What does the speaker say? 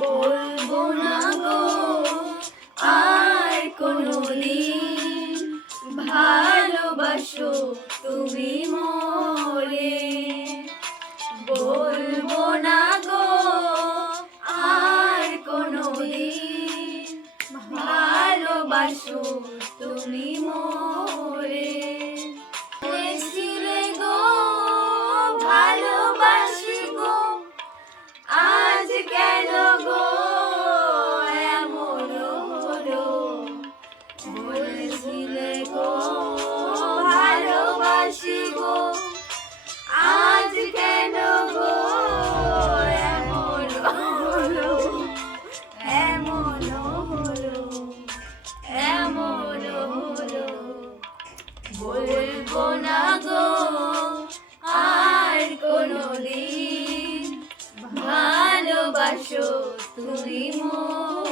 বলবো না গো আর কোনোদিন, ভালোবাসো তুমি মোরে। বলবো না গো আর কোনোদিন, ভালোবাসো তুমি মোরে। বলেছিলে গো ভালোবাসি গো, আজ কেন গো এমন হলো। বলেছিলে গো ভালোবাসি গো, আজ কেন গো এমন হলো, এমন হলো, এমন হলো। বলবো না গো আর কোনোদিন, ভালোবাসো তুমি মোরে।